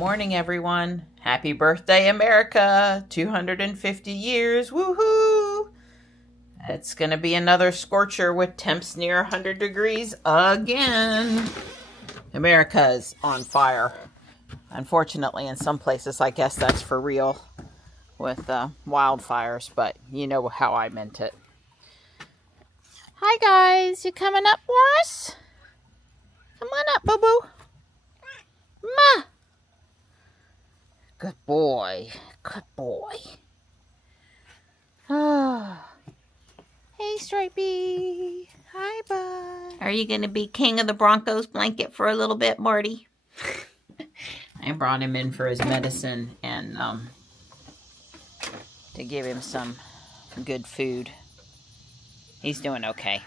morning, everyone. Happy birthday, America. 250 years. Woohoo! It's going to be another scorcher with temps near 100 degrees again. America's on fire. Unfortunately, in some places, I guess that's for real with wildfires, but you know how I meant it. Hi, guys. You coming up for us? Come on up, boo-boo. Ma. Good boy. Good boy. Oh. Hey, Stripey. Hi, bud. Are you going to be king of the Broncos blanket for a little bit, Marty? I brought him in for his medicine and to give him some good food. He's doing okay.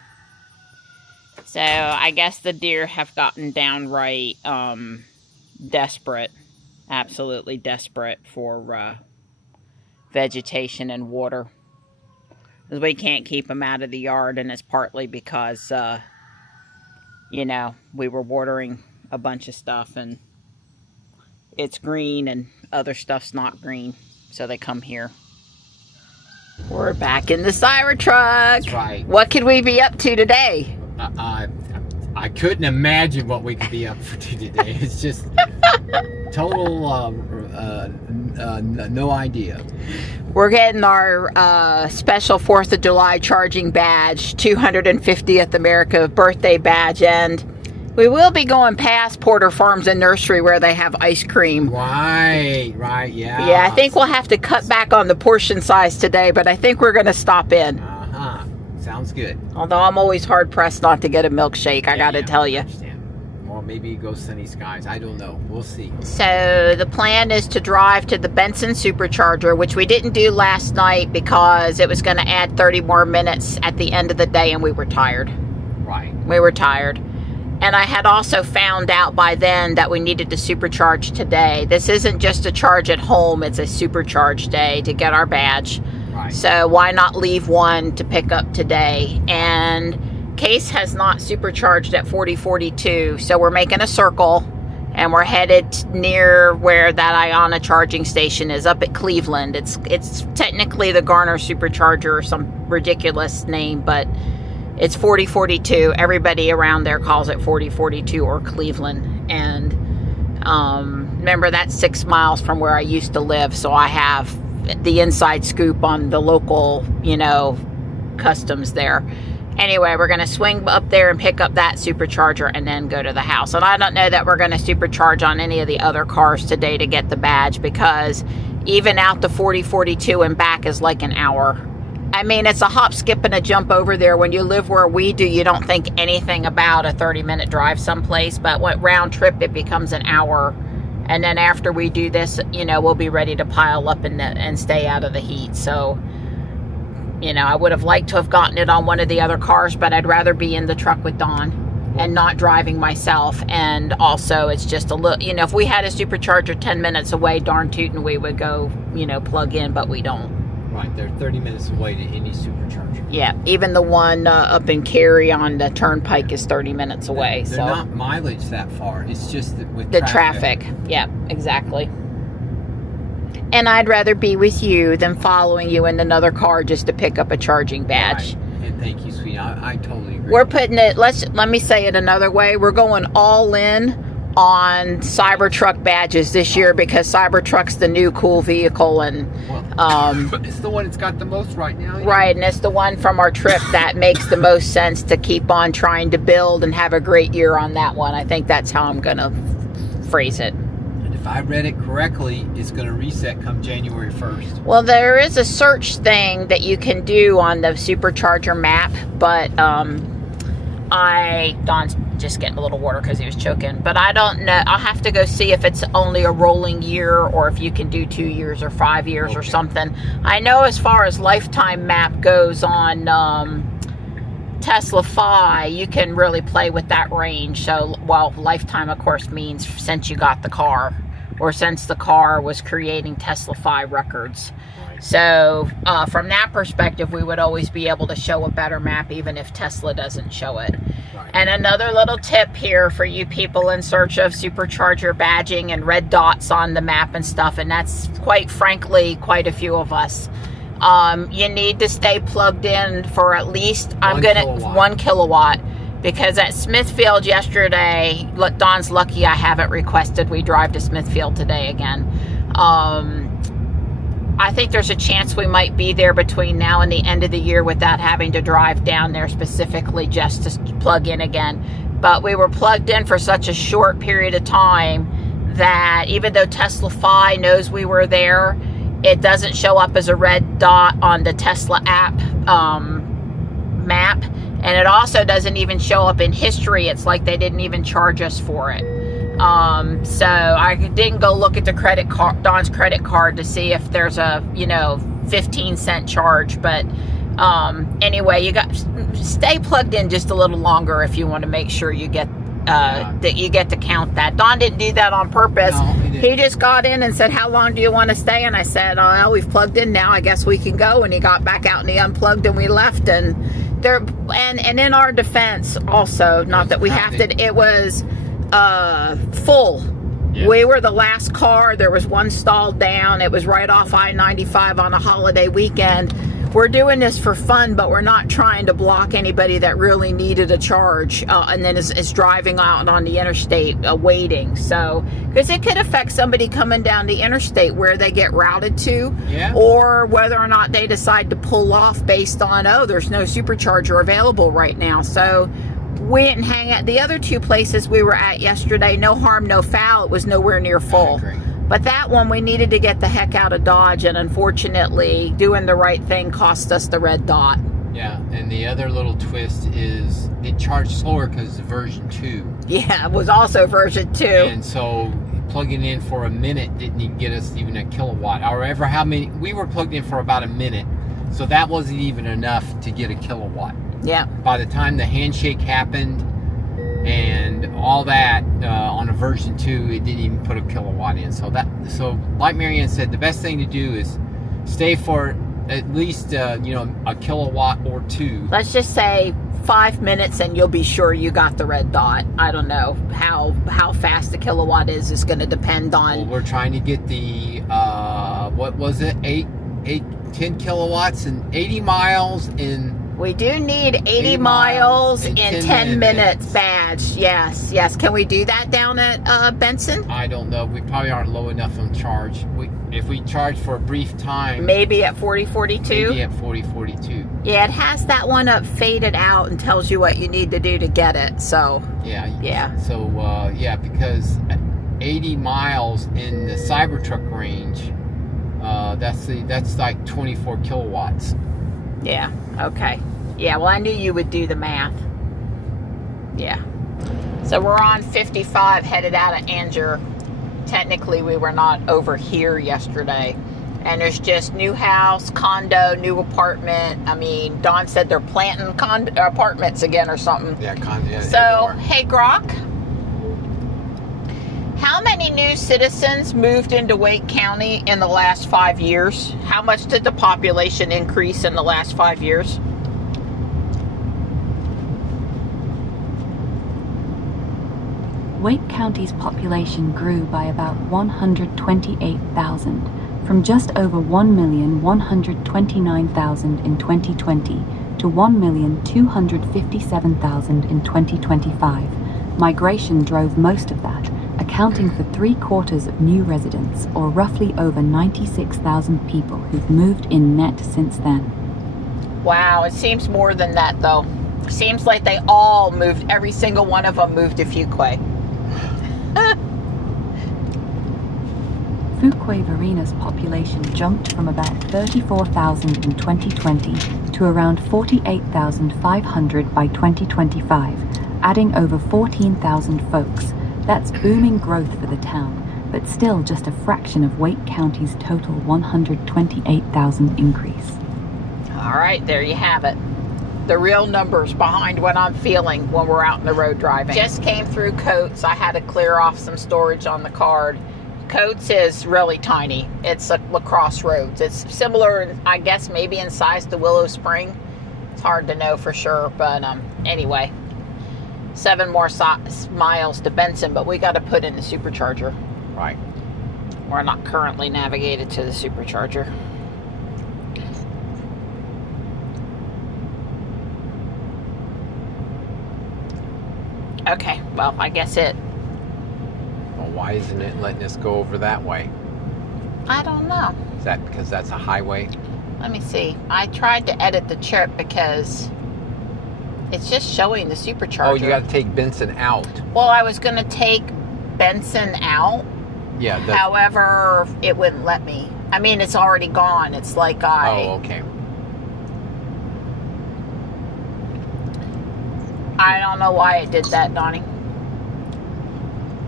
So I guess the deer have gotten downright desperate. Absolutely desperate for vegetation and water. Because we can't keep them out of the yard, and it's partly because, you know, we were watering a bunch of stuff, and it's green, and other stuff's not green, so they come here. We're back in the Cybertruck. That's right. What could we be up to today? I couldn't imagine what we could be up to today. It's just total no idea. We're getting our special 4th of July charging badge, 250th America birthday badge, and we will be going past Porter Farms and Nursery where they have ice cream. Right, yeah. Yeah, I think we'll have to cut back on the portion size today, but I think we're going to stop in. Sounds good. Although I'm always hard-pressed not to get a milkshake, I got to tell you. Well, maybe go sunny skies. I don't know. We'll see. So the plan is to drive to the Benson Supercharger, which we didn't do last night because it was going to add 30 more minutes at the end of the day, and we were tired. Right. We were tired. And I had also found out by then that we needed to supercharge today. This isn't just a charge at home, it's a supercharge day to get our badge. Right. So why not leave one to pick up today? And Case has not supercharged at 4042, so we're making a circle and we're headed near where that Iona charging station is up at Cleveland. It's technically the Garner Supercharger or some ridiculous name, but it's 4042. Everybody around there calls it 4042 or Cleveland. And remember, that's 6 miles from where I used to live, so I have the inside scoop on the local, you know, customs there. Anyway, we're going to swing up there and pick up that supercharger and then go to the house. And I don't know that we're going to supercharge on any of the other cars today to get the badge, because even out to 4042 and back is like an hour. I mean, it's a hop, skip, and a jump over there. When you live where we do, you don't think anything about a 30-minute drive someplace, but what round trip, it becomes an hour. And then after we do this, you know, we'll be ready to pile up and stay out of the heat. So, you know, I would have liked to have gotten it on one of the other cars, but I'd rather be in the truck with Dawn and not driving myself. And also, it's just a little, you know, if we had a supercharger 10 minutes away, darn tootin' we would go, you know, plug in, but we don't. Right, they're 30 minutes away to any supercharger. Yeah, even the one up in Cary on the Turnpike is 30 minutes away. They're not mileage that far. It's just that with the traffic. Yeah, exactly. And I'd rather be with you than following you in another car just to pick up a charging badge. Right. And thank you, sweetie. I totally agree. We're putting it, let me say it another way. We're going all in on Cybertruck badges this year because Cybertruck's the new cool vehicle, and it's the one that's got the most right now. Yeah. Right, and it's the one from our trip that makes the most sense to keep on trying to build and have a great year on that one. I think that's how I'm gonna phrase it. And if I read it correctly, it's gonna reset come January 1st. Well, there is a search thing that you can do on the supercharger map, but Don's just getting a little water because he was choking, but I don't know. I'll have to go see if it's only a rolling year or if you can do 2 years or 5 years or something. I know as far as lifetime map goes on Tesla Phi, you can really play with that range. So, well, lifetime, of course, means since you got the car or since the car was creating Tesla Phi records. So from that perspective, we would always be able to show a better map even if Tesla doesn't show it. Right. And another little tip here for you people in search of supercharger badging and red dots on the map and stuff, and that's quite frankly quite a few of us. You need to stay plugged in for at least 1 kilowatt, because at Smithfield yesterday, look, Dawn's lucky I haven't requested we drive to Smithfield today again. I think there's a chance we might be there between now and the end of the year without having to drive down there specifically just to plug in again. But we were plugged in for such a short period of time that even though Tesla Fi knows we were there, it doesn't show up as a red dot on the Tesla app map. And it also doesn't even show up in history. It's like they didn't even charge us for it. So I didn't go look at the credit card, Dawn's credit card, to see if there's a 15-cent charge. But anyway, you got stay plugged in just a little longer if you want to make sure you get that you get to count that. Dawn didn't do that on purpose. No, he just got in and said, "How long do you want to stay?" And I said, "Oh, well, we've plugged in now. I guess we can go." And he got back out and he unplugged and we left. And there, and in our defense, also, not that we have to, it was full. Yes. We were the last car. There was one stalled down. It was right off I-95 on a holiday weekend. We're doing this for fun, but we're not trying to block anybody that really needed a charge and then is driving out on the interstate waiting. So, because it could affect somebody coming down the interstate where they get routed to, or whether or not they decide to pull off based on, oh, there's no supercharger available right now. So we didn't hang at the other two places we were at yesterday. No harm, no foul. It was nowhere near full. But that one, we needed to get the heck out of Dodge, and unfortunately, doing the right thing cost us the red dot. Yeah, and the other little twist is it charged slower because it's version 2. Yeah, it was also version 2. And so plugging in for a minute didn't even get us even a kilowatt. However, how many, we were plugged in for about a minute, so that wasn't even enough to get a kilowatt. Yeah. By the time the handshake happened and all that on a version 2, it didn't even put a kilowatt in. So like Marianne said, the best thing to do is stay for at least a kilowatt or 2. Let's just say 5 minutes and you'll be sure you got the red dot. I don't know how fast a kilowatt is going to depend on. Well, we're trying to get the what was it, 10 kilowatts and 80 miles in. We do need 80 miles in 10 minutes badge. Yes. Can we do that down at Benson? I don't know. We probably aren't low enough on charge. If we charge for a brief time. Maybe at 40-42? Maybe at 40-42. Yeah, it has that one up faded out and tells you what you need to do to get it. So. Yeah. So, because 80 miles in the Cybertruck range, that's like 24 kilowatts. Yeah, okay. Yeah, well, I knew you would do the math. Yeah. So we're on 55 headed out of Anger. Technically, we were not over here yesterday. And there's just new house, condo, new apartment. I mean, Dawn said they're planting apartments again or something. Yeah, condo. So, everywhere. Hey, Grok. How many new citizens moved into Wake County in the last 5 years? How much did the population increase in the last 5 years? Wake County's population grew by about 128,000, from just over 1,129,000 in 2020 to 1,257,000 in 2025. Migration drove most of that, accounting for 3/4 of new residents, or roughly over 96,000 people who've moved in net since then. Wow, it seems more than that, though. Seems like they all moved, every single one of them moved to Fuquay. Fuquay-Varina's population jumped from about 34,000 in 2020 to around 48,500 by 2025, adding over 14,000 folks. That's booming growth for the town, but still just a fraction of Wake County's total 128,000 increase. All right, there you have it. The real numbers behind what I'm feeling when we're out on the road driving. Just came through Coates. I had to clear off some storage on the card. Coates is really tiny. It's a lacrosse roads. It's similar, I guess, maybe in size to Willow Spring. It's hard to know for sure, but anyway. 7 more miles to Benson, but we got to put in the supercharger. Right. We're not currently navigated to the supercharger. Okay, well, I guess it. Well, why isn't it letting us go over that way? I don't know. Is that because that's a highway? Let me see. I tried to edit the trip because it's just showing the supercharger. Oh, you got to take Benson out. Well, I was going to take Benson out. Yeah. However, it wouldn't let me. I mean, it's already gone. It's like Oh, okay. I don't know why it did that, Donnie.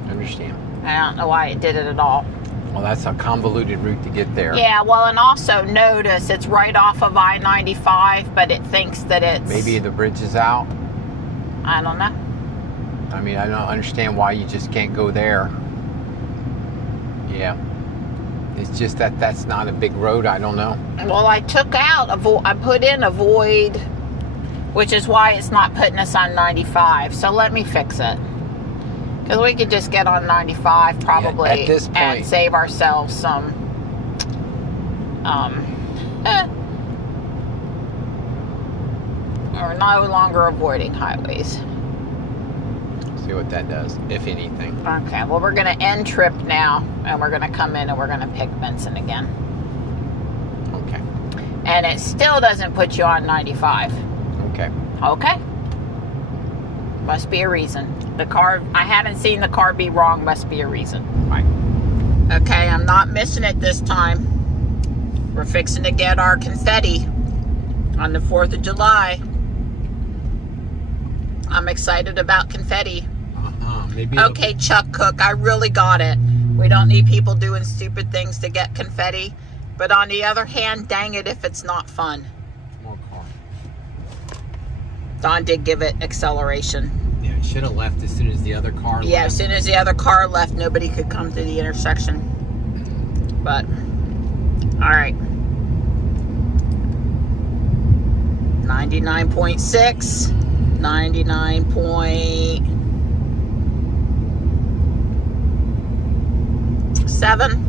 I understand. I don't know why it did it at all. Well, that's a convoluted route to get there. Yeah, well, and also notice it's right off of I-95, but it thinks that it's... Maybe the bridge is out. I don't know. I mean, I don't understand why you just can't go there. Yeah. It's just that that's not a big road. I don't know. Well, I took out, I put in avoid, which is why it's not putting us on 95. So let me fix it. Because we could just get on 95 probably at this point, and save ourselves some, we're no longer avoiding highways. See what that does, if anything. Okay, well, we're going to end trip now, and we're going to come in and we're going to pick Benson again. Okay. And it still doesn't put you on 95. Okay. Okay. Must be a reason. The car, I haven't seen the car be wrong, must be a reason. Right. Okay, I'm not missing it this time. We're fixing to get our confetti on the 4th of July. I'm excited about confetti. Maybe. Okay, Chuck Cook, I really got it. We don't need people doing stupid things to get confetti. But on the other hand, dang it if it's not fun. More car. Don did give it acceleration. Yeah, it should have left as soon as the other car left. Yeah, as soon as the other car left, nobody could come to the intersection. But, all right. 99.6, 99.7.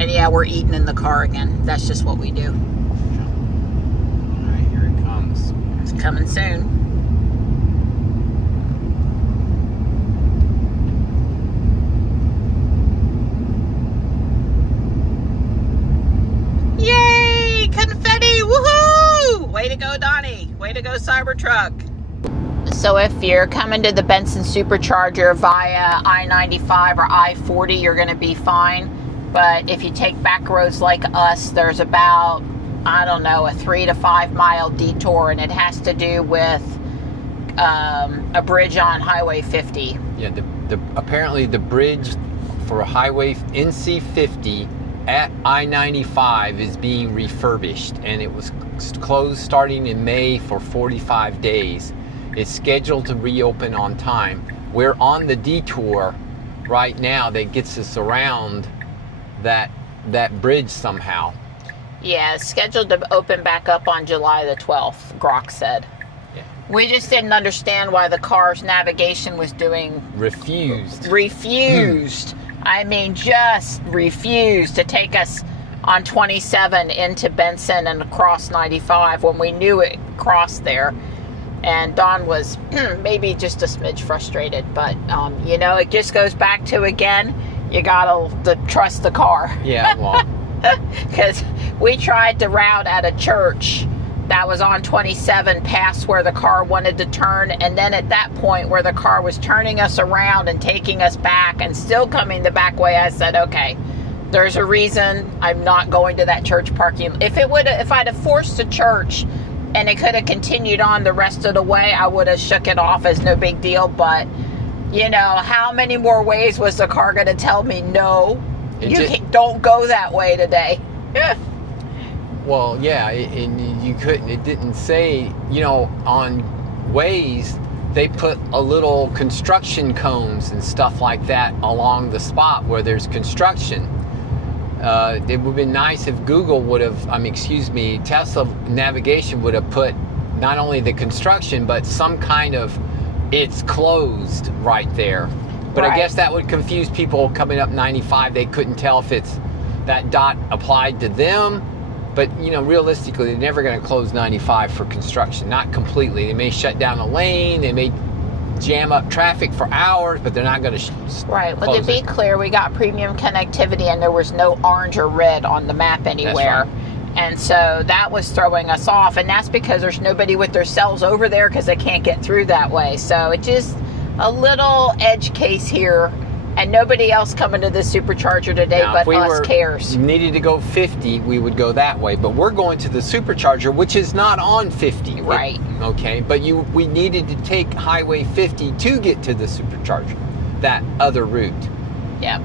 And yeah, we're eating in the car again. That's just what we do. All right, here it comes. It's coming soon. Yay! Confetti! Woohoo! Way to go, Donnie. Way to go, Cybertruck. So if you're coming to the Benson Supercharger via I-95 or I-40, you're going to be fine. But if you take back roads like us, there's about, I don't know, a 3 to 5 mile detour, and it has to do with a bridge on Highway 50. Yeah, apparently the bridge for Highway NC50 at I-95 is being refurbished, and it was closed starting in May for 45 days. It's scheduled to reopen on time. We're on the detour right now that gets us around that bridge somehow. Yeah, it's scheduled to open back up on July the 12th, Grok said. Yeah. We just didn't understand why the car's navigation was doing... Refused. I mean, just refused to take us on 27 into Benson and across 95 when we knew it crossed there. And Don was maybe just a smidge frustrated, but you know, it just goes back to, again, you gotta trust the car. Yeah, well. Because we tried to route at a church that was on 27 past where the car wanted to turn, and then at that point where the car was turning us around and taking us back and still coming the back way, I said, okay, there's a reason I'm not going to that church parking. If I'd have forced the church and it could have continued on the rest of the way, I would have shook it off as no big deal. But, you know, how many more ways was the car going to tell me, no, don't go that way today? Yeah. Well, yeah, and you couldn't. It didn't say, you know, on Waze, they put a little construction cones and stuff like that along the spot where there's construction. It would have been nice if Google would have, Tesla navigation would have put not only the construction, but some kind of it's closed right there. But I guess that would confuse people coming up 95. They couldn't tell if it's that dot applied to them. But, you know, realistically, they're never going to close 95 for construction. Not completely. They may shut down a lane. They may jam up traffic for hours, but they're not going to Right. But to be clear, we got premium connectivity and there was no orange or red on the map anywhere. That's right. And so that was throwing us off. And that's because there's nobody with their cells over there because they can't get through that way. So it's just a little edge case here. And nobody else coming to this supercharger today now, but if we us cares. Needed to go 50, we would go that way. But we're going to the supercharger, which is not on 50. Right. Okay. But we needed to take Highway 50 to get to the supercharger. That other route. Yep.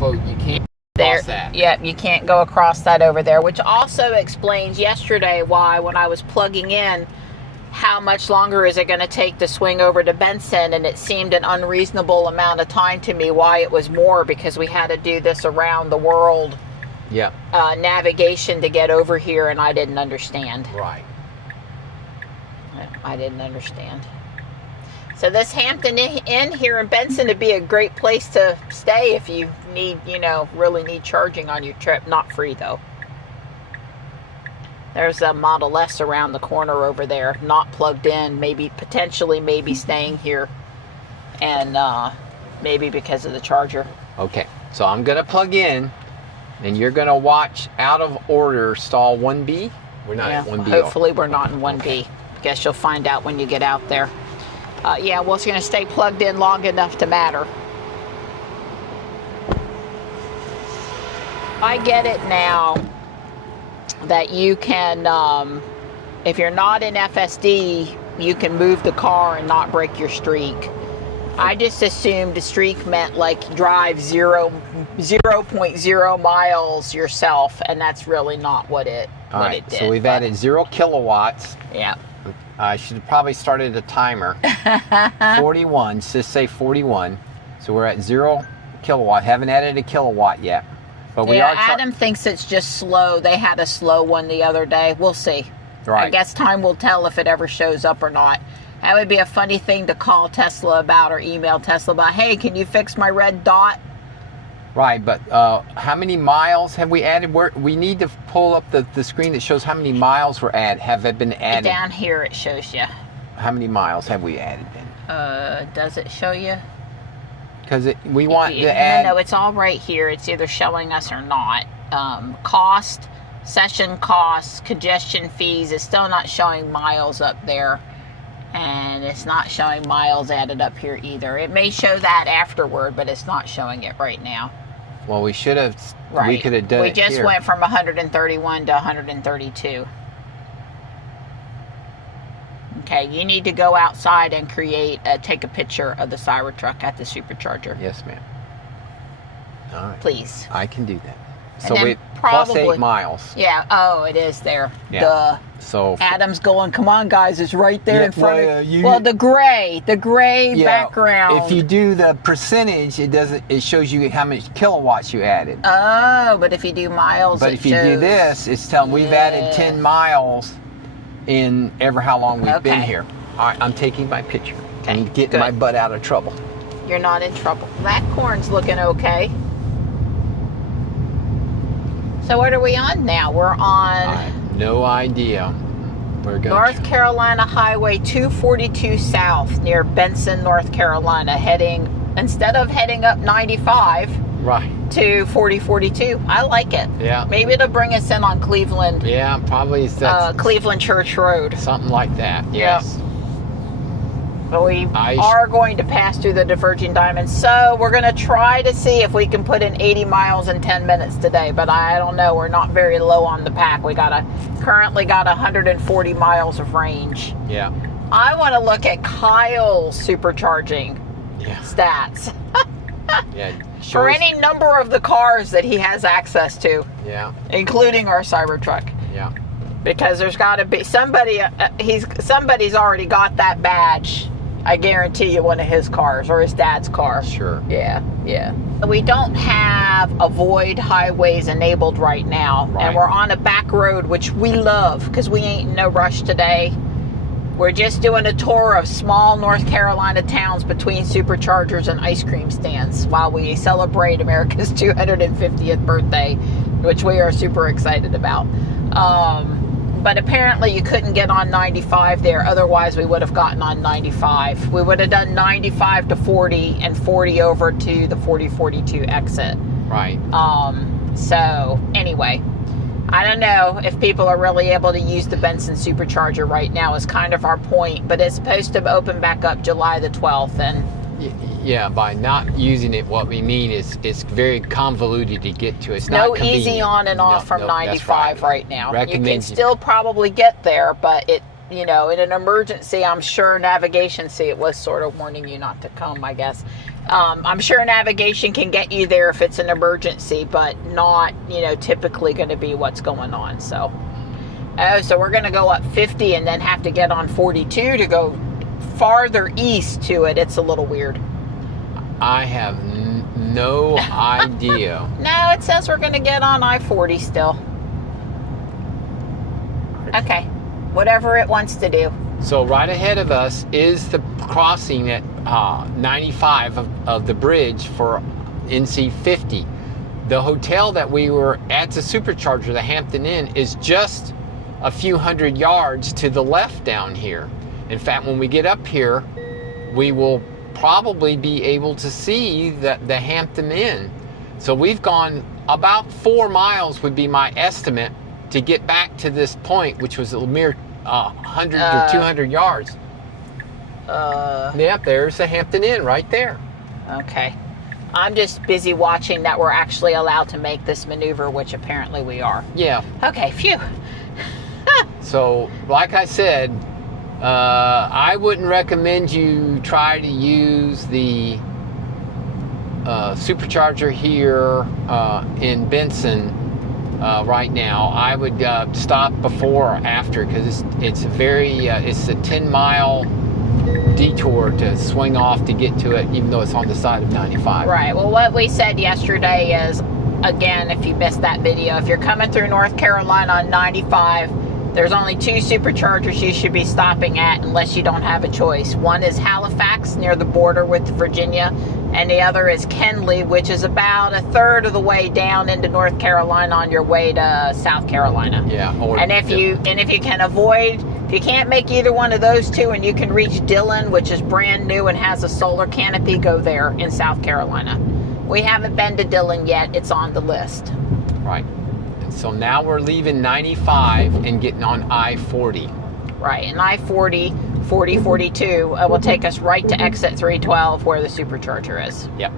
You can't cross that. Yep, you can't go across that over there, which also explains yesterday why when I was plugging in, how much longer is it going to take to swing over to Benson, and it seemed an unreasonable amount of time to me why it was more, because we had to do this around the world navigation to get over here, and I didn't understand. Right. I didn't understand. So this Hampton Inn here in Benson would be a great place to stay if you need, you know, really need charging on your trip. Not free though. There's a Model S around the corner over there, not plugged in, potentially staying here, and maybe because of the charger. Okay, so I'm gonna plug in, and you're gonna watch out of order stall 1B. We're not at 1B. Hopefully we're not in 1B. Okay. Guess you'll find out when you get out there. Yeah, well, it's gonna stay plugged in long enough to matter. I get it now that you can, if you're not in FSD, you can move the car and not break your streak. I just assumed the streak meant like drive 0.0 miles yourself, and that's really not what it did. So we've added 0 kilowatts. Yeah. I should have probably started a timer. 41, just say 41. So we're at 0 kilowatt. Haven't added a kilowatt yet. But we are. Adam thinks it's just slow. They had a slow one the other day. We'll see. Right. I guess time will tell if it ever shows up or not. That would be a funny thing to call Tesla about or email Tesla about. Hey, can you fix my red dot? Right, but how many miles have we added? We need to pull up the screen that shows how many miles have been added. Down here it shows you. How many miles have we added then? Does it show you? Because we want to add... No, it's all right here. It's either showing us or not. Cost, session costs, congestion fees. It's still not showing miles up there. And it's not showing miles added up here either. It may show that afterward, but it's not showing it right now. Well, we should have... Right. We could have done it We just here. went from 131 to 132. Okay, you need to go outside and take a picture of the Cybertruck at the supercharger. Yes, ma'am. All right. Please. I can do that. And So then we probably- plus 8 miles. Yeah, oh, it is there. Yeah. Duh. So Adam's going, come on, guys, it's right there Yeah, in front well, of you- Well, the gray background. If you do the percentage, it shows you how many kilowatts you added. Oh, but if you do miles, But it if you do shows- this, it's telling we've added 10 miles in ever how long we've been Okay. here. All right, I'm taking my picture Okay, and getting good. my butt out of trouble. You're not in trouble. That corn's looking okay. So what are we on now? We're on I have no idea. We're going North Carolina Highway 242 South near Benson, North Carolina, instead of heading up 95 right. to 4042. I like it. Yeah. Maybe it'll bring us in on Cleveland, Yeah, probably that's Cleveland Church Road. something like that. Yes. But we are going to pass through the Diverging Diamond. So we're going to try to see if we can put in 80 miles in 10 minutes today. But I don't know. We're not very low on the pack. We currently got 140 miles of range. Yeah. I want to look at Kyle's supercharging stats. Yeah. For any number of the cars that he has access to. Yeah. Including our Cybertruck. Yeah. Because there's got to be somebody's already got that badge I guarantee you one of his cars or his dad's car. Sure. Yeah, yeah. We don't have avoid highways enabled right now. Right. And we're on a back road, which we love because we ain't in no rush today. We're just doing a tour of small North Carolina towns between superchargers and ice cream stands while we celebrate America's 250th birthday, which we are super excited about. But apparently you couldn't get on 95 there. Otherwise, we would have gotten on 95. We would have done 95 to 40 and 40 over to the 4042 exit. Right. So anyway, I don't know if people are really able to use the Benson supercharger right now is kind of our point, but it's supposed to open back up July the 12th. And yeah, by not using it, what we mean is it's very convoluted to get to. It's no not convenient. easy on and off from 95 right now. You can you still probably get there, but it, you know, in an emergency, I'm sure navigation, see, it was sort of warning you not to come, I guess. I'm sure navigation can get you there if it's an emergency, but not, you know, typically going to be what's going on. So, so we're going to go up 50 and then have to get on 42 to go farther east to it. It's a little weird. I have no idea. No, it says we're going to get on I-40 still. Okay, whatever it wants to do. So right ahead of us is the crossing at 95 of the bridge for NC 50. The hotel that we were at, the supercharger, the Hampton Inn, is just a few hundred yards to the left down here. In fact, when we get up here, we will probably be able to see the Hampton Inn. So we've gone about 4 miles would be my estimate to get back to this point, which was a mere 100 or 200 yards. Yep, there's the Hampton Inn right there. Okay. I'm just busy watching that we're actually allowed to make this maneuver, which apparently we are. Yeah. Okay, phew. So, like I said, I wouldn't recommend you try to use the supercharger here in Benson right now. I would stop before or after, because it's a very it's a 10-mile detour to swing off to get to it, even though it's on the side of 95. Right. Well, what we said yesterday is, again, if you missed that video, if you're coming through North Carolina on 95, there's only 2 superchargers you should be stopping at unless you don't have a choice. One is Halifax near the border with Virginia, and the other is Kenly, which is about a third of the way down into North Carolina on your way to South Carolina. Yeah. And if you can avoid, if you can't make either one of those 2 and you can reach Dillon, which is brand new and has a solar canopy, go there in South Carolina. We haven't been to Dillon yet. It's on the list. Right. And so now we're leaving 95 and getting on I-40. Right. And I-40, 4042 will take us right to exit 312 where the supercharger is. Yep.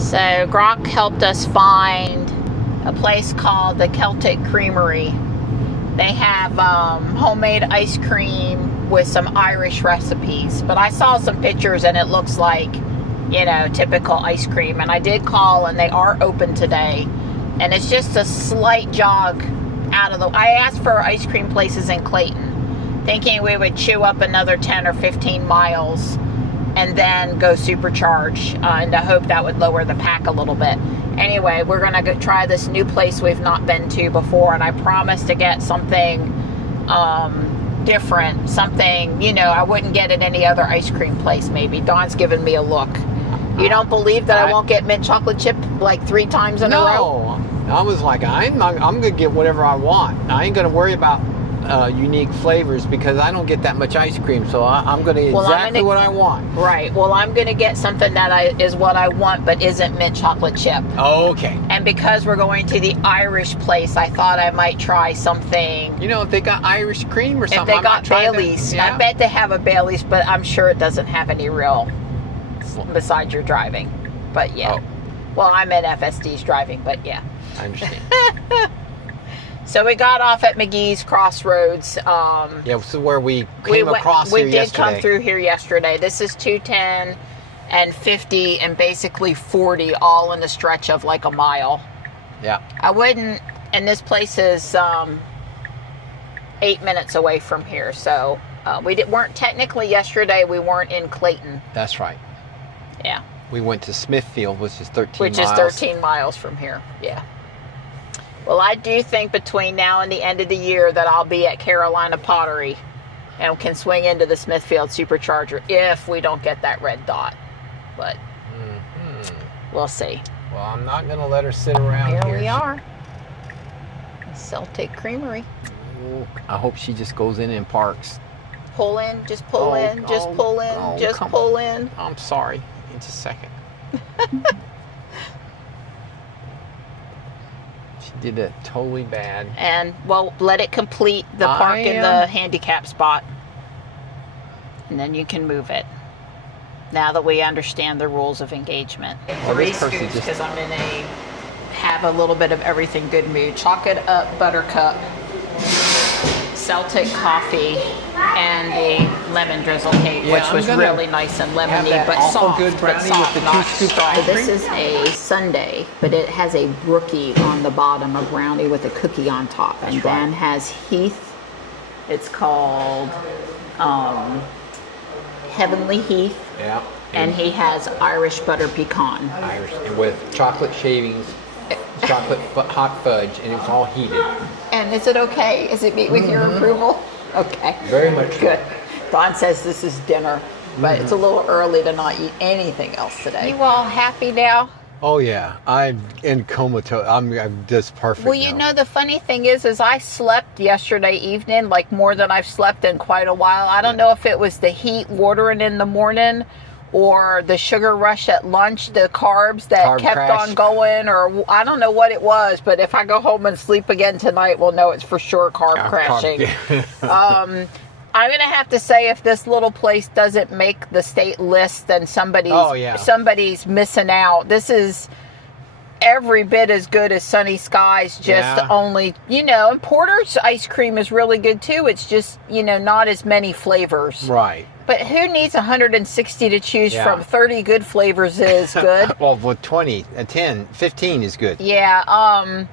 So Grok helped us find a place called the Celtic Creamery. They have homemade ice cream with some Irish recipes. But I saw some pictures and it looks like, you know, typical ice cream. And I did call and they are open today. And it's just a slight jog out of the... I asked for ice cream places in Clayton, thinking we would chew up another 10 or 15 miles and then go supercharge in the hope that would lower the pack a little bit. Anyway, we're going to go try this new place we've not been to before, and I promise to get something different, something, you know, I wouldn't get at any other ice cream place maybe. Dawn's giving me a look. You don't believe that I won't get mint chocolate chip like 3 times in a row? No, I was like, I'm going to get whatever I want. I ain't going to worry about unique flavors because I don't get that much ice cream, so I'm going to exactly what I want. Right. Well, I'm going to get something that is what I want, but isn't mint chocolate chip. Okay. And because we're going to the Irish place, I thought I might try something. You know, if they got Irish cream or something, if they got Bailey's, yeah. I bet they have a Bailey's, but I'm sure it doesn't have any real besides your driving. But yeah. Oh. Well, I'm at FSD's driving, but yeah. I understand. So we got off at McGee's Crossroads. Yeah, so where we came across here yesterday. We did come through here yesterday. This is 210 and 50 and basically 40 all in the stretch of like a mile. Yeah. I wouldn't, and this place is 8 minutes away from here, so weren't technically yesterday. We weren't in Clayton. That's right. Yeah. We went to Smithfield, which is 13 Which miles. is 13 miles from here. Yeah. Well, I do think between now and the end of the year that I'll be at Carolina Pottery and can swing into the Smithfield Supercharger if we don't get that red dot. But we'll see. Well, I'm not going to let her sit around here. Here we are. Celtic Creamery. Ooh, I hope she just goes in and parks. Pull in, just pull in, just pull in, just pull in. I'm sorry. In just a second. She did it totally bad. And, well, let it complete the park in the handicap spot. And then you can move it. Now that we understand the rules of engagement. Well, 3 this person scoops just- because I'm in have a little bit of everything good mood. Chocolate up buttercup, Celtic coffee, and a lemon drizzle cake, Yeah, which I'm was gonna really nice and lemony, that but awful soft. good brownie but soft, with the not 2 scoops of strong. ice This cream? is a sundae, but it has a brookie on the bottom, a brownie with a cookie on top, and That's right. then has Heath. It's called Heavenly Heath. Yeah. And he has Irish butter pecan. Irish, and with chocolate shavings, chocolate hot fudge, and it's all heated. And is it okay? Is it meet with your approval? Okay. Very much so. Good. Don says this is dinner, but it's a little early to not eat anything else today. You all happy now? Oh yeah, I'm in comatose. I'm just perfect. Well, you know, the funny thing is I slept yesterday evening, like more than I've slept in quite a while. I don't know if it was the heat watering in the morning or the sugar rush at lunch, the carbs that Carb kept crash. on going, or I don't know what it was, but if I go home and sleep again tonight, we'll know it's for sure carb crashing. I'm going to have to say if this little place doesn't make the state list, then somebody's missing out. This is every bit as good as Sunny Skies, just only, and Porter's ice cream is really good too. It's just, not as many flavors. Right. But who needs 160 to choose from? 30 good flavors is good. Well, with 20, 10, 15 is good. Yeah.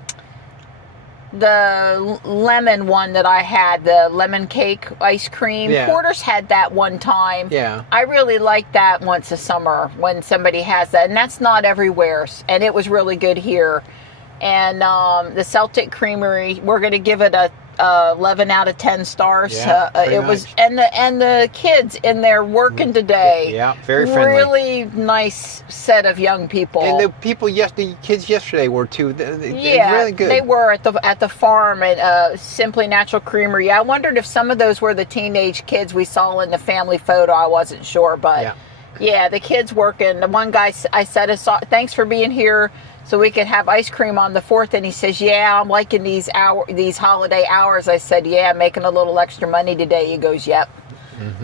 The lemon one that I had, the lemon cake ice cream, Porter's had that one time. Yeah. I really like that once a summer when somebody has that. And that's not everywhere. And it was really good here. And the Celtic Creamery, we're going to give it a 11 out of 10 stars. It was, and the kids in there working today. Yeah, very friendly. Really nice set of young people. And the kids yesterday were too. Really good. They were at the farm at Simply Natural Creamery. I wondered if some of those were the teenage kids we saw in the family photo. I wasn't sure, but yeah, the kids working. The one guy I said, "Thanks for being here." So we could have ice cream on the 4th, and he says, "Yeah, I'm liking these holiday hours." I said, "Yeah, making a little extra money today." He goes, "Yep,"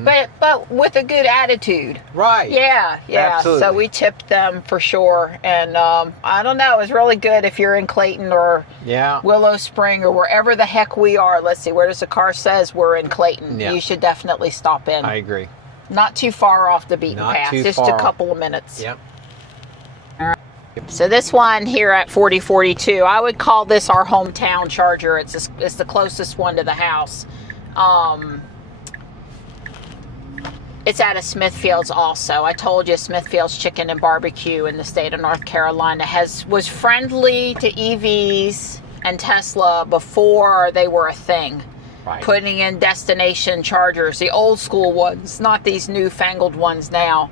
but with a good attitude. Right. Yeah. Absolutely. So we tipped them for sure, and I don't know, it was really good if you're in Clayton or Willow Spring or wherever the heck we are. Let's see, where does the car says we're in Clayton? Yeah. You should definitely stop in. I agree. Not too far off the beaten path, just a couple of minutes. Yep. So this one here at 4042, I would call this our hometown charger. It's the closest one to the house. It's out of Smithfield's also. I told you Smithfield's Chicken and Barbecue in the state of North Carolina was friendly to EVs and Tesla before they were a thing. Right. Putting in destination chargers, the old school ones, not these newfangled ones now.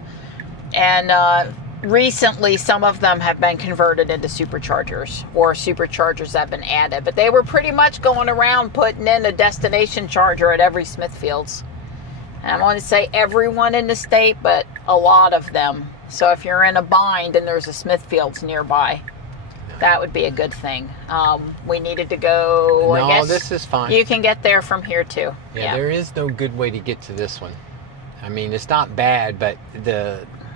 And recently, some of them have been converted into superchargers, or superchargers have been added. But they were pretty much going around putting in a destination charger at every Smithfield's. And I want to say everyone in the state, but a lot of them. So if you're in a bind and there's a Smithfield's nearby, that would be a good thing. We needed to go, I guess. No, this is fine. You can get there from here too. Yeah, there is no good way to get to this one. I mean, it's not bad, but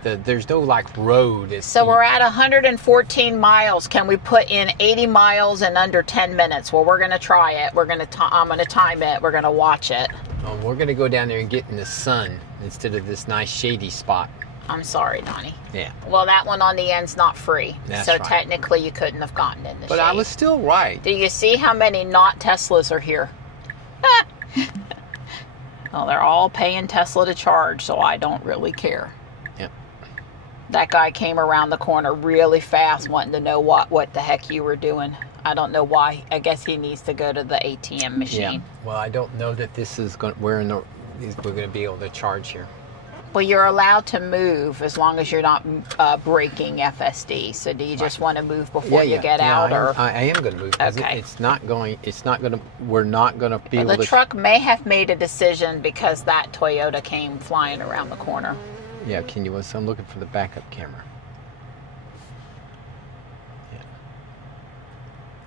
there's no road. So we're at 114 miles. Can we put in 80 miles in under 10 minutes? Well, we're going to try it. I'm going to time it. We're going to watch it. We're going to go down there and get in the sun instead of this nice shady spot. I'm sorry, Donnie. Yeah. Well, that one on the end's not free. That's so right. technically you couldn't have gotten in the shade. But I was still right. Do you see how many not Teslas are here? Well, they're all paying Tesla to charge, so I don't really care. Yep. That guy came around the corner really fast wanting to know what the heck you were doing. I don't know why. I guess he needs to go to the ATM machine. Yeah. Well, I don't know that this is going. We're going to be able to charge here. Well, you're allowed to move as long as you're not breaking FSD. So, do you just want to move before you get out, or I am going to move. Okay. It's not going. It's not going to. We're not going to be able the to. truck may have made a decision because that Toyota came flying around the corner. Yeah. Can you? So I'm looking for the backup camera.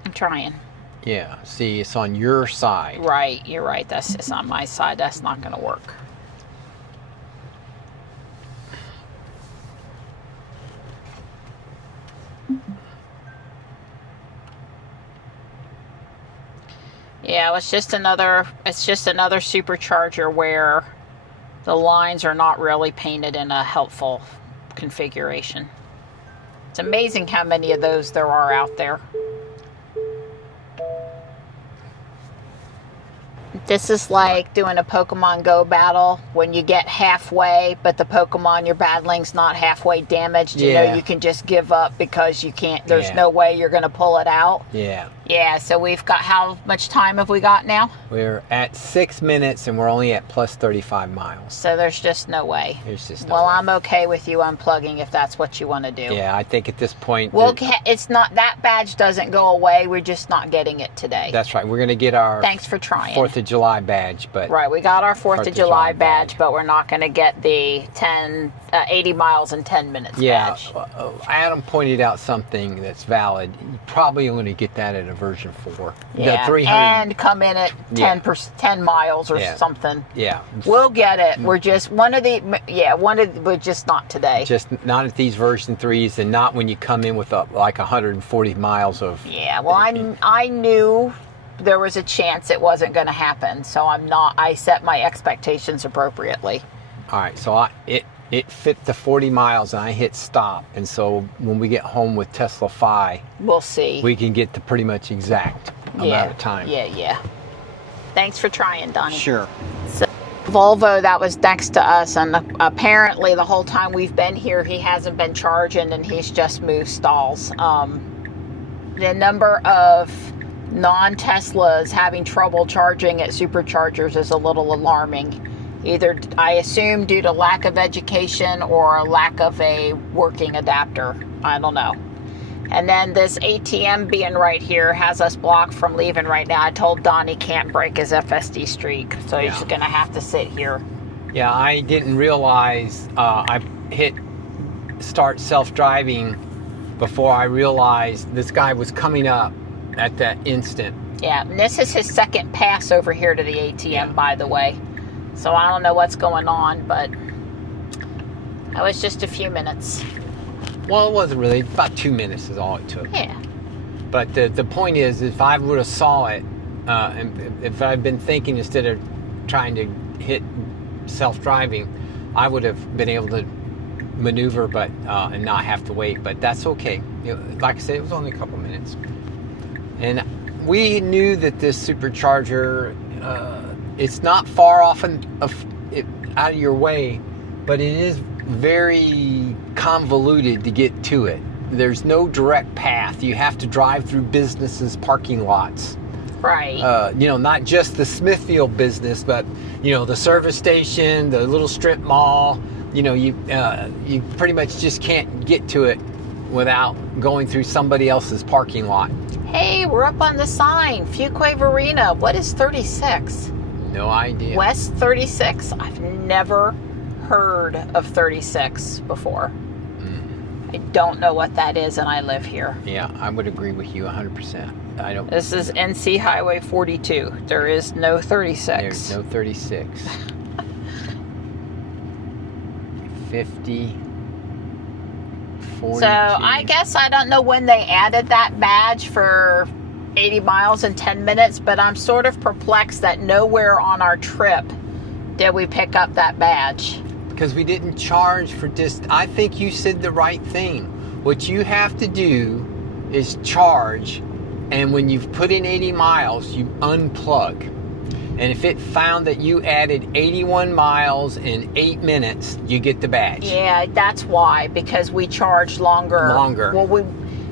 I'm trying. Yeah. See, it's on your side. Right. You're right. It's on my side. That's not going to work. Yeah, it's just another supercharger where the lines are not really painted in a helpful configuration. It's amazing how many of those there are out there. This is like doing a Pokemon Go battle when you get halfway, but the Pokemon you're battling's not halfway damaged. You know, you can just give up because you can't, there's no way you're going to pull it out. Yeah. Yeah, so we've got, how much time have we got now? We're at 6 minutes and we're only at plus 35 miles. So there's just no way. There's just no Well, way. I'm okay with you unplugging if that's what you want to do. Yeah, I think at this point... It's not, that badge doesn't go away. We're just not getting it today. That's right. We're going to get our... Thanks for trying. 4th of July badge, but... Right, we got our 4th of July badge, but we're not going to get the 80 miles in 10 minutes badge. Adam pointed out something that's valid. You probably only get that at a version 4. Yeah, the 300... and come in at 10 miles or something. Yeah. We'll get it. We're just, we're just not today. Just not at these version 3s, and not when you come in with like 140 miles of... Yeah, well, I knew there was a chance it wasn't going to happen, so I set my expectations appropriately. All right, so it fit the 40 miles and I hit stop, and so when we get home with Tesla Fi, we'll see. We can get the pretty much exact amount of time. Yeah. Thanks for trying, Donnie. Sure. So, Volvo that was next to us, and apparently the whole time we've been here, he hasn't been charging, and he's just moved stalls. The number of non-Teslas having trouble charging at superchargers is a little alarming. Either, I assume, due to lack of education or a lack of a working adapter. I don't know. And then this ATM being right here has us blocked from leaving right now. I told Don he can't break his FSD streak, so he's going to have to sit here. Yeah, I didn't realize I hit start self-driving before I realized this guy was coming up at that instant. Yeah, and this is his second pass over here to the ATM, by the way. So I don't know what's going on, but that was just a few minutes. Well, it wasn't really. About 2 minutes is all it took. Yeah. But the point is, if I would have saw it, and if I'd been thinking instead of trying to hit self-driving, I would have been able to maneuver, but and not have to wait. But that's okay. Like I said, it was only a couple minutes. And we knew that this supercharger, it's not far off out of your way, but it is very convoluted to get to it. There's no direct path. You have to drive through businesses' parking lots. Right. Not just the Smithfield business, but the service station, the little strip mall. You pretty much just can't get to it without going through somebody else's parking lot. Hey, we're up on the sign. Fuquay Arena. What is 36? No idea. West 36. I've never heard of 36 before. I don't know what that is, and I live here. Yeah, I would agree with you 100%. I don't. This is NC Highway 42. There is no 36. There's no 36. 50. 42. So I guess I don't know when they added that badge for 80 miles in 10 minutes, but I'm sort of perplexed that nowhere on our trip did we pick up that badge. Because we didn't charge for I think you said the right thing. What you have to do is charge, and when you've put in 80 miles, you unplug. And if it found that you added 81 miles in 8 minutes, you get the badge. Yeah, that's why, because we charge longer. Well,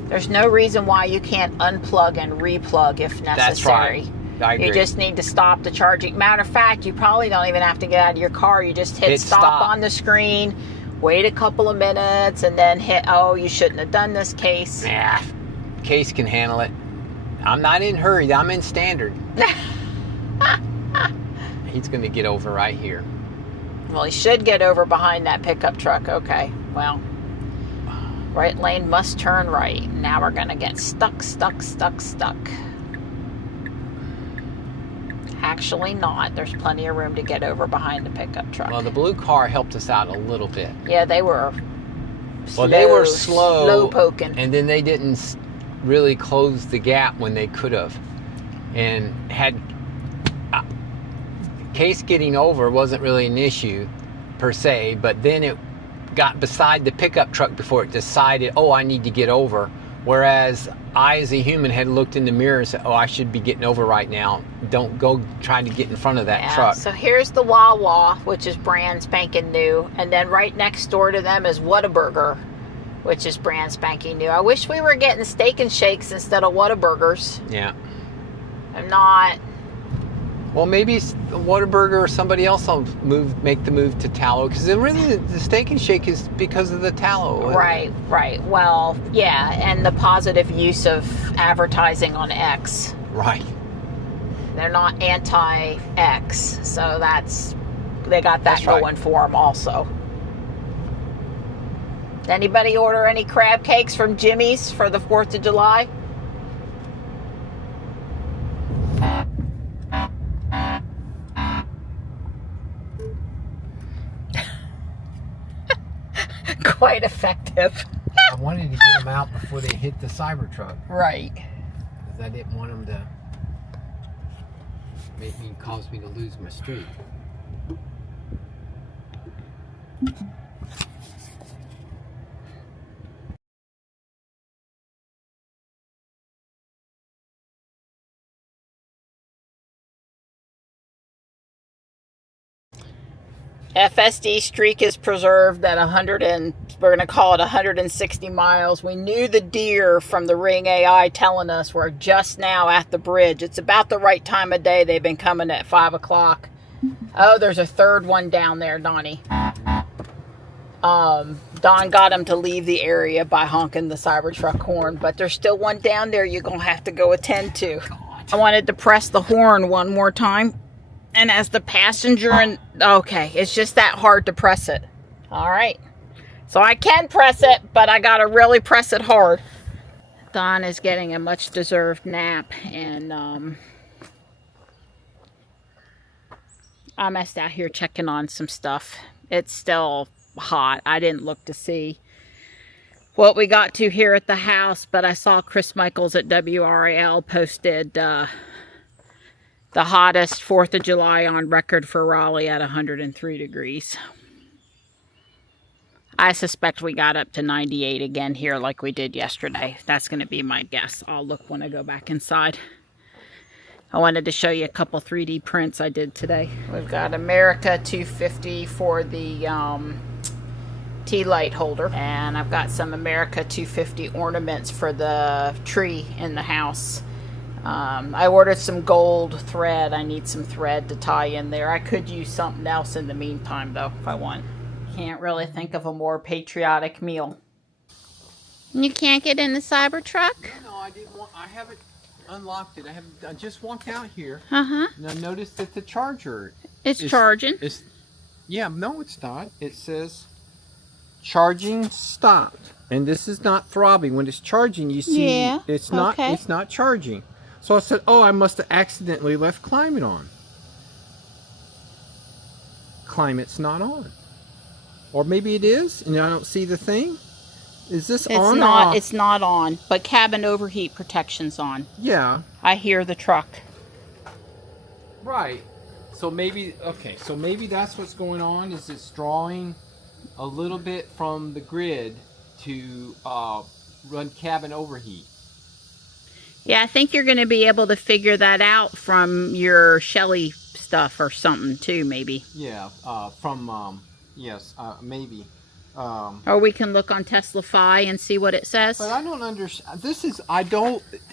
there's no reason why you can't unplug and replug if necessary. That's right. I agree. You just need to stop the charging. Matter of fact, you probably don't even have to get out of your car. You just hit stop on the screen, wait a couple of minutes, and then hit, oh, you shouldn't have done this, Case. Yeah, Case can handle it. I'm not in hurry. I'm in standard. He's going to get over right here. Well, he should get over behind that pickup truck. Okay, well, right lane must turn right. Now we're going to get stuck. Actually not. There's plenty of room to get over behind the pickup truck. Well, the blue car helped us out a little bit. Yeah, they were slow. Well, they were slow poking. And then they didn't really close the gap when they could have. And had... Case getting over wasn't really an issue per se, but then it got beside the pickup truck before it decided, oh, I need to get over. Whereas I, as a human, had looked in the mirror and said, oh, I should be getting over right now. Don't go trying to get in front of that truck. So here's the Wawa, which is brand spanking new. And then right next door to them is Whataburger, which is brand spanking new. I wish we were getting Steak and Shakes instead of Whataburgers. Yeah. I'm not. Well, maybe Whataburger or somebody else will make the move to tallow, because really the Steak and Shake is because of the tallow. Right. Well, yeah, and the positive use of advertising on X. Right. They're not anti-X, so they got that going for them also. Anybody order any crab cakes from Jimmy's for the 4th of July? Quite effective. I wanted to get them out before they hit the Cybertruck. Right. Because I didn't want them to cause me to lose my streak. FSD streak is preserved at we're going to call it 160 miles. We knew the deer from the Ring AI telling us we're just now at the bridge. It's about the right time of day. They've been coming at 5 o'clock. Oh, there's a third one down there, Donnie. Don got him to leave the area by honking the Cybertruck horn, but there's still one down there you're going to have to go attend to. I wanted to press the horn one more time. And as the passenger, okay, it's just that hard to press it. All right. So I can press it, but I got to really press it hard. Don is getting a much-deserved nap, and I'm just out here checking on some stuff. It's still hot. I didn't look to see what we got to here at the house, but I saw Chris Michaels at WRAL posted the hottest 4th of July on record for Raleigh at 103 degrees. I suspect we got up to 98 again here like we did yesterday. That's going to be my guess. I'll look when I go back inside. I wanted to show you a couple 3D prints I did today. We've got America 250 for the tea light holder. And I've got some America 250 ornaments for the tree in the house. I ordered some gold thread. I need some thread to tie in there. I could use something else in the meantime, though, if I want. Can't really think of a more patriotic meal. You can't get in the Cybertruck? No, I didn't want. I haven't unlocked it. I just walked out here. And I noticed that the charger. It's charging. Yeah, no, it's not. It says charging stopped, and this is not throbbing. When it's charging, you see, it's not. Okay. It's not charging. So I said, oh, I must have accidentally left climate on. Climate's not on. Or maybe it is, and I don't see the thing. Is this on or off? It's not on, but cabin overheat protection's on. Yeah. I hear the truck. Right. So maybe, okay, so maybe that's what's going on, is it's drawing a little bit from the grid to run cabin overheat. Yeah, I think you're going to be able to figure that out from your Shelly stuff or something too, maybe. Yeah, from yes, maybe. Or we can look on TeslaFi and see what it says. But I don't understand.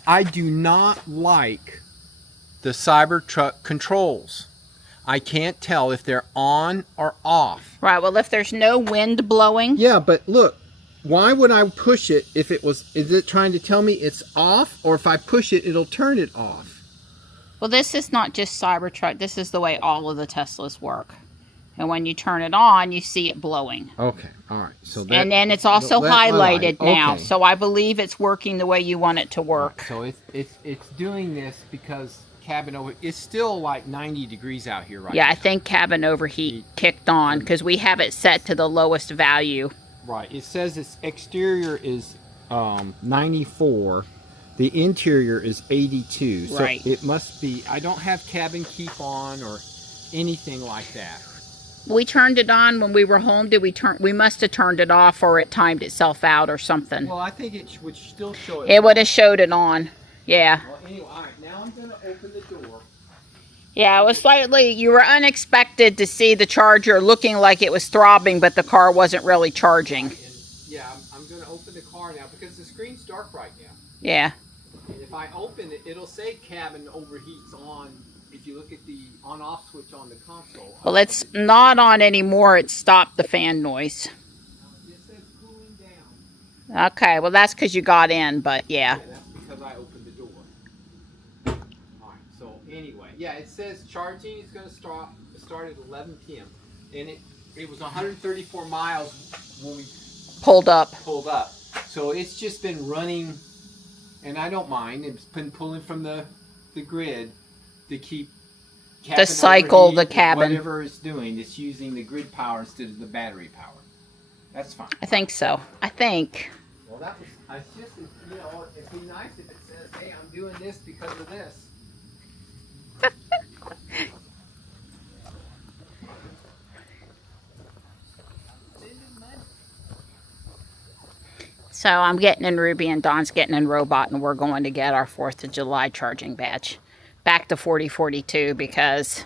I do not like the Cybertruck controls. I can't tell if they're on or off. Right, well, if there's no wind blowing. Yeah, but look, why would I push it if it was, is it trying to tell me it's off? Or if I push it, it'll turn it off? Well, this is not just Cybertruck. This is the way all of the Teslas work. And when you turn it on, you see it blowing. Okay, all right. So that, and then it's also highlighted now. Okay. So I believe it's working the way you want it to work. So it's doing this because cabin over, it's still like 90 degrees out here right now. Yeah, I think cabin overheat kicked on because we have it set to the lowest value. Right. It says its exterior is 94. The interior is 82. So right. It must be, I don't have cabin keep on or anything like that. We turned it on when we were home. Did we turn? We must have turned it off, or it timed itself out, or something. Well, I think it would still show it. It would have showed it on. Yeah. Well, anyway, all right. Now I'm going to open the door. Yeah, it was slightly. You were unexpected to see the charger looking like it was throbbing, but the car wasn't really charging. And, yeah, I'm going to open the car now because the screen's dark right now. Yeah. And if I open it, it'll say cabin overheats on. If you look at the on-off switch on the console. Well, it's not on anymore. It stopped the fan noise. It says cooling down. Okay, well, that's because you got in, but yeah. Yeah, that's because I opened the door. All right, so anyway, yeah, it says charging is going to start at 11 p.m. And it was 134 miles when we Pulled up. So it's just been running, and I don't mind. It's been pulling from the grid to keep The cycle, the cabin. Whatever it's doing, it's using the grid power instead of the battery power. That's fine. I think so. I think. Well, that was, it's just, you know, it'd be nice if it says, hey, I'm doing this because of this. So I'm getting in Ruby and Don's getting in Robot, and we're going to get our 4th of July charging badge. Back to 4042 because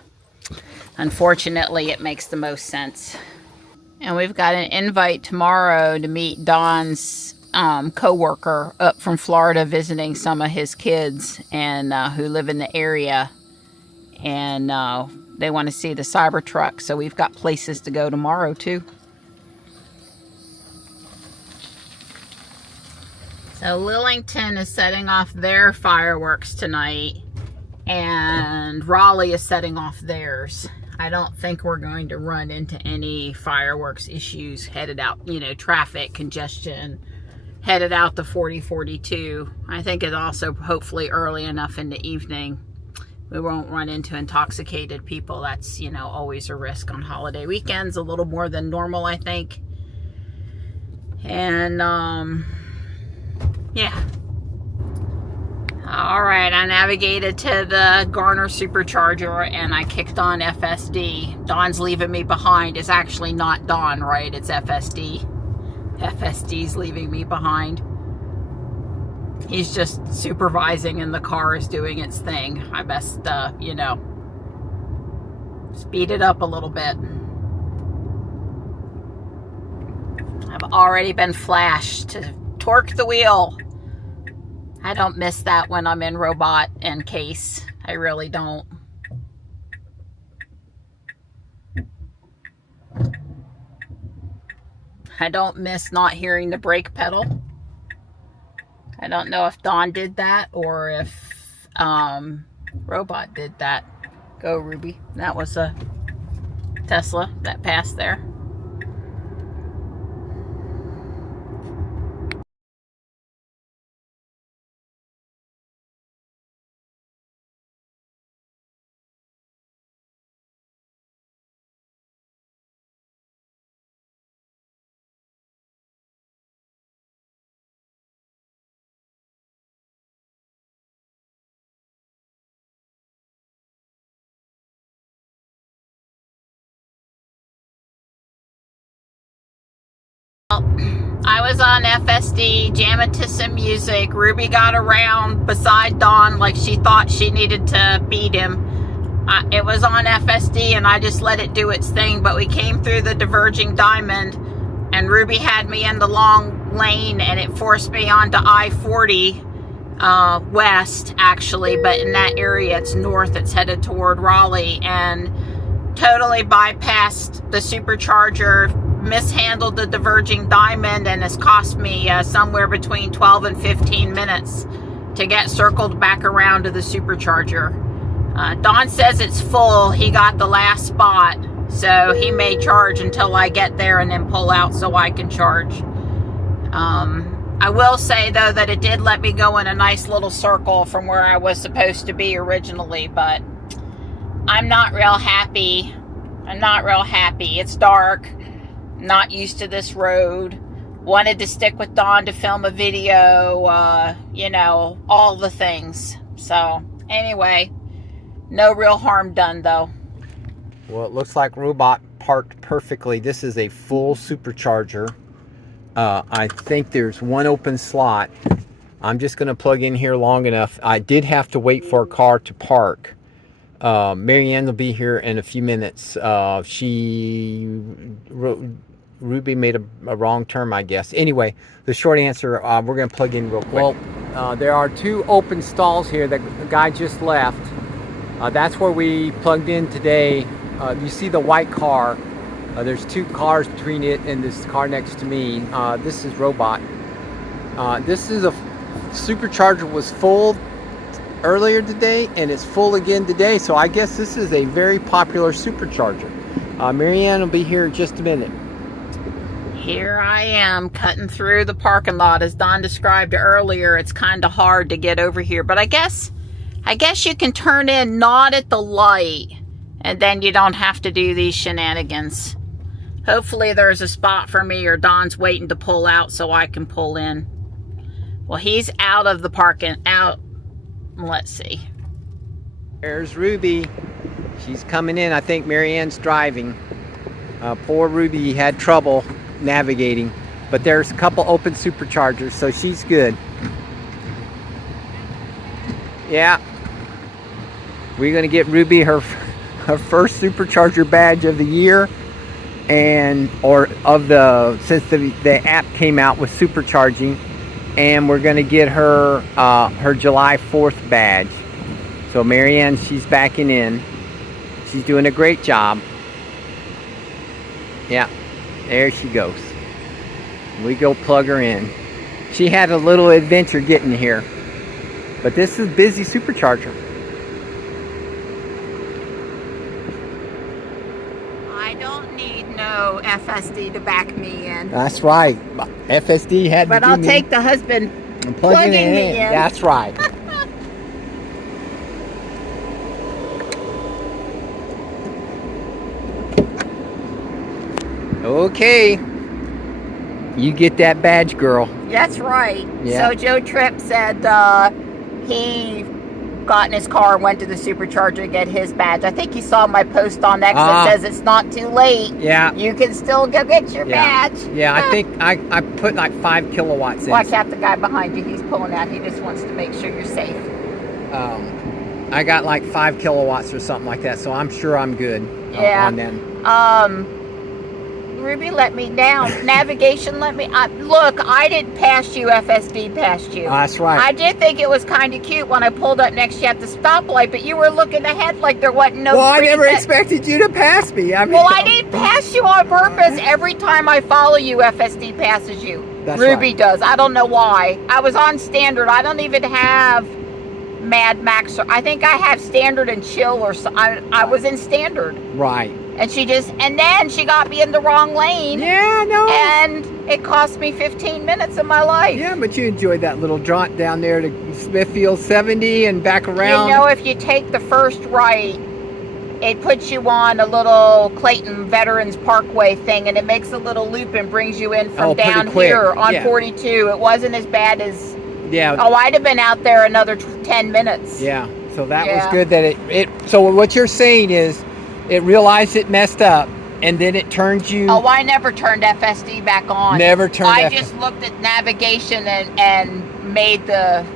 unfortunately it makes the most sense. And we've got an invite tomorrow to meet Don's co-worker up from Florida visiting some of his kids and who live in the area, and they want to see the Cybertruck, so we've got places to go tomorrow too. So Lillington is setting off their fireworks tonight, and Raleigh is setting off theirs. I don't think we're going to run into any fireworks issues headed out, you know, traffic congestion, headed out to 4042. I think it's also hopefully early enough in the evening. We won't run into intoxicated people. That's, you know, always a risk on holiday weekends, a little more than normal, I think. And, yeah. All right, I navigated to the Garner supercharger and I kicked on FSD. Don's leaving me behind. It's actually not Don, right? It's FSD. FSD's leaving me behind. He's just supervising and the car is doing its thing. I best, you know, speed it up a little bit. I've already been flashed to torque the wheel. I don't miss that when I'm in Robot and Case. I really don't. I don't miss not hearing the brake pedal. I don't know if Don did that or if Robot did that. Go, Ruby. That was a Tesla that passed there. I was on FSD, jamming to some music. Ruby got around beside Dawn like she thought she needed to beat him. it was on FSD and I just let it do its thing, but we came through the diverging diamond and Ruby had me in the long lane and it forced me onto I-40 west, actually, but in that area it's north, it's headed toward Raleigh, and totally bypassed the supercharger, mishandled the diverging diamond, and has cost me somewhere between 12 and 15 minutes to get circled back around to the supercharger. Don says it's full. He got the last spot, so he may charge until I get there and then pull out so I can charge. I will say, though, that it did let me go in a nice little circle from where I was supposed to be originally, but I'm not real happy. I'm not real happy. It's dark. Not used to this road. Wanted to stick with Dawn to film a video, you know, all the things. So, anyway, no real harm done, though. Well, it looks like Robot parked perfectly. This is a full supercharger. I think there's one open slot. I'm just going to plug in here long enough. I did have to wait for a car to park. Marianne will be here in a few minutes. Ruby made a wrong turn, I guess. Anyway, the short answer, we're going to plug in real quick. Well, there are two open stalls here that the guy just left. That's where we plugged in today. You see the white car. There's two cars between it and this car next to me. This is Robot. This is a supercharger, was full earlier today and it's full again today, so I guess this is a very popular supercharger. Marianne will be here in just a minute. Here I am cutting through the parking lot. As Don described earlier, it's kind of hard to get over here, but I guess you can turn in not at the light and then you don't have to do these shenanigans. Hopefully there's a spot for me, or Don's waiting to pull out so I can pull in. Well, he's out of the parking out. Let's see. There's Ruby. She's coming in. I think Marianne's driving. Poor Ruby had trouble navigating, but there's a couple open superchargers, so she's good. Yeah. We're going to get Ruby her first supercharger badge of the year, since the app came out with supercharging, and we're going to get her her July 4th badge. So Marianne, she's backing in. She's doing a great job. Yeah, there she goes. We go plug her in. She had a little adventure getting here, but this is a busy supercharger. I don't need no FSD to back me in. That's right. FSD had but to do I'll me. take the husband I'm plugging me in. That's right. Okay. You get that badge, girl. That's right. Yeah. So Joe Tripp said he got in his car and went to the supercharger to get his badge. I think he saw my post on X that says it's not too late. Yeah. You can still go get your badge. Yeah, I think I put like 5 kilowatts in. Watch out, the guy behind you. He's pulling out. He just wants to make sure you're safe. I got like 5 kilowatts or something like that, so I'm sure I'm good on them. Ruby let me down. Navigation let me... look, I didn't pass you. FSD passed you. That's right. I did think it was kind of cute when I pulled up next to you at the stoplight, but you were looking ahead like there wasn't no... Well, I never expected you to pass me. I mean, well, I didn't pass you on purpose. Every time I follow you, FSD passes you. That's Ruby right. does. I don't know why. I was on standard. I don't even have Mad Max. I think I have standard and chill or so. I was in standard. Right. And then she got me in the wrong lane. Yeah, no. And it cost me 15 minutes of my life. Yeah, but you enjoyed that little jaunt down there to Smithfield 70 and back around. You know, if you take the first right, it puts you on a little Clayton Veterans Parkway thing, and it makes a little loop and brings you in from down here on 42. It wasn't as bad as... Yeah. Oh, I'd have been out there another 10 minutes. Yeah, so that was good that so what you're saying is it realized it messed up, and then it turned you... Oh, I never turned FSD back on. Never turned I just looked at navigation and made the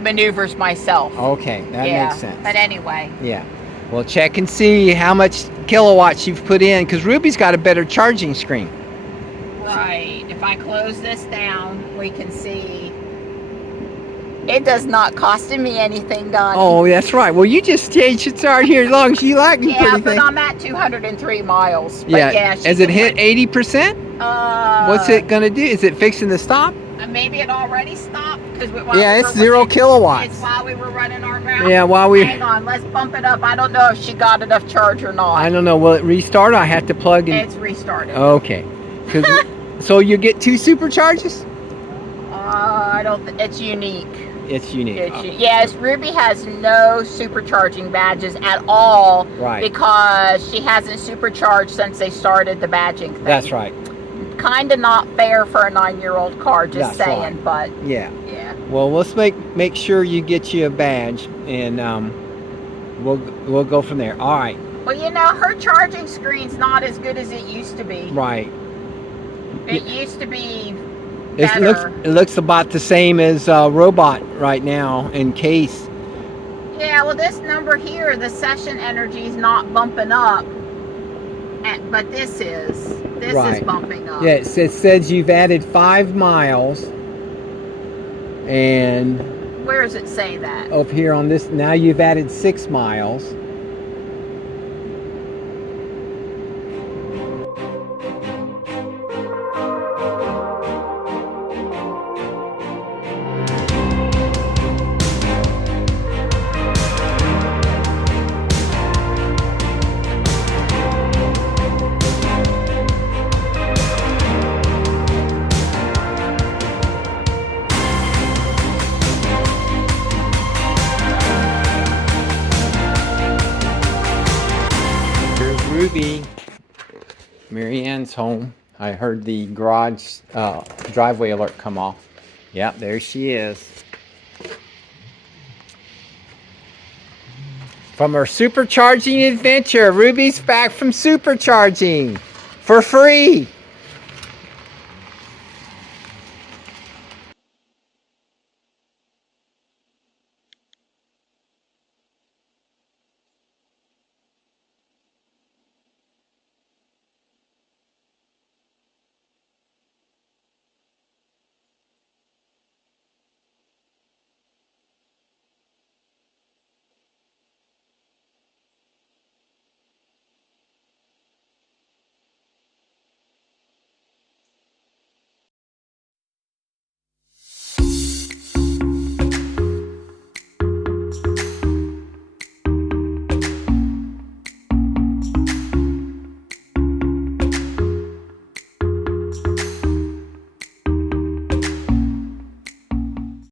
maneuvers myself. Okay, that makes sense. But anyway. Yeah. We'll check and see how much kilowatts you've put in, because Ruby's got a better charging screen. Right. If I close this down, we can see it does not costing me anything, Donnie. Oh, that's right. Well, you just should start here as long as you like. You yeah, put but anything. I'm at 203 miles. But Yeah. Has it hit 80%? What's it gonna do? Is it fixing the stop? Maybe it already stopped because it's 0 kilowatts. It's while we were running our route. Yeah, while we. Hang on, let's bump it up. I don't know if she got enough charge or not. I don't know. Will it restart? I have to plug in. It's restarted. Okay. So you get 2 supercharges? I don't. It's unique. It's unique. Yes, Ruby has no supercharging badges at all. Right. Because she hasn't supercharged since they started the badging thing. That's right. Kind of not fair for a 9-year-old car, just That's saying. right. But yeah. Yeah. Well, let's make sure you get you a badge, and we'll go from there. All right. Well, you know, her charging screen's not as good as it used to be. Right. It used to be better. It looks about the same as Robot right now in case. Yeah, well, this number here, the session energy is not bumping up, but this is. This is bumping up. Yeah, it says you've added 5 miles, and where does it say that? Up here on this, now you've added 6 miles. Ruby, Marianne's home. I heard the garage driveway alert come off. Yep, there she is. From her supercharging adventure, Ruby's back from supercharging for free.